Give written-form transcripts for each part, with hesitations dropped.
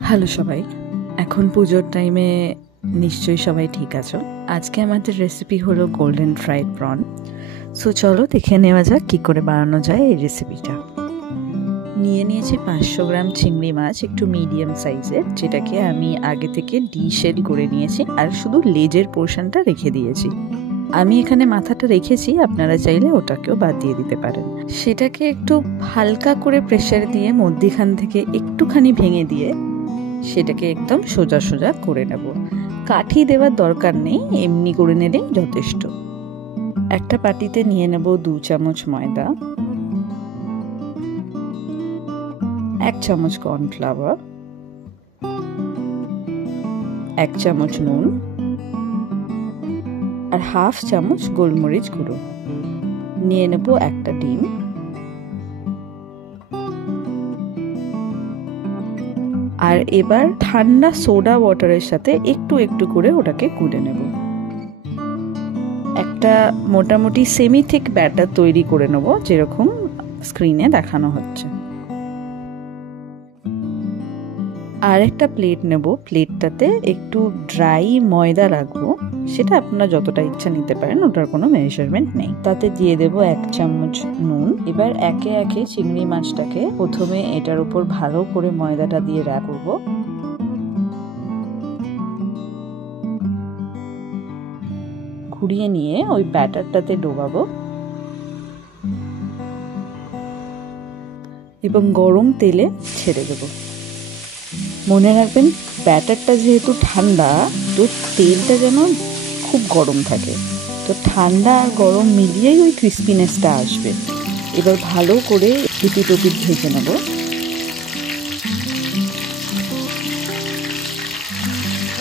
Hello সবাই, এখন পুজোর টাইমে নিশ্চয়ই সবাই ঠিক আছো। আজকে আমাদের রেসিপি হলো গোল্ডেন ফ্রাইড প্রন। সো চলো দেখে নেওয়া যাক কী করে বানানো যায় এই রেসিপিটা। নিয়ে নিয়েছি 500 গ্রাম চিংড়ি মাছ, একটু মিডিয়াম সাইজের, যেটাকে আমি আগে থেকে ডিশেল করে নিয়েছি আর শুধু লেজের পোর্শনটা রেখে দিয়েছি। আমি এখানে মাথাটা রেখেছি, আপনারা চাইলে ওটাকেও বাদ দিয়ে দিতে পারেন। সেটাকে একটু হালকা করে প্রেসার দিয়ে মধ্যিখান থেকে একটুখানি ভেঙে দিয়ে সেটাকে একদম সোজা সোজা করে নেব। কাঠি দেওয়ার দরকার নেই, এমনি করে নিলেই যথেষ্ট। একটা বাটিতে নিয়ে নেব 2 চামচ ময়দা, 1 চামচ কর্নফ্লাওয়ার, 1 চামচ নুন আর 1/2 চামচ গোলমরিচ গুঁড়ো। নিয়ে নেব একটা ডিম, আর এবার ঠান্ডা সোডা ওয়াটারের সাথে একটু একটু করে ওটাকে গুলে নেব। একটা মোটামুটি সেমি থিক ব্যাটার তৈরি করে নেব, যেরকম স্ক্রিনে দেখানো হচ্ছে। আর একটা প্লেট নেব, প্লেটটাতে একটু ড্রাই ময়দা রাখবো, সেটা আপনারা যতটা ইচ্ছা নিতে পারেন, ওটার কোনো মেজারমেন্ট নেই। তাতে দিয়ে দেব 1 চামচ নুন। এবার একে একে চিংড়ি মাছটাকে প্রথমে এটার উপর ভালো করে ময়দাটা দিয়ে রাখবো। ঘুরিয়ে নিয়ে ওই ব্যাটারটাতে ডোবাবো এবং গরম তেলে ছেড়ে দেবো। মনে রাখবেন, ব্যাটারটা যেহেতু ঠান্ডা, তো তেলটা যেন খুব গরম থাকে, তো ঠান্ডা আর গরম মিলিয়েই ওই ক্রিস্পিনেসটা আসবে। এবার ভালো করে এপিট ওপিট ভেজে নেব।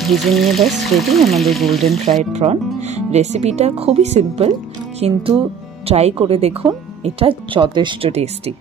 ভেজে নিয়ে ব্যাস রেডি আমাদের গোল্ডেন ফ্রাইড প্রন। রেসিপিটা খুবই সিম্পল, কিন্তু ট্রাই করে দেখুন, এটা যথেষ্ট টেস্টি।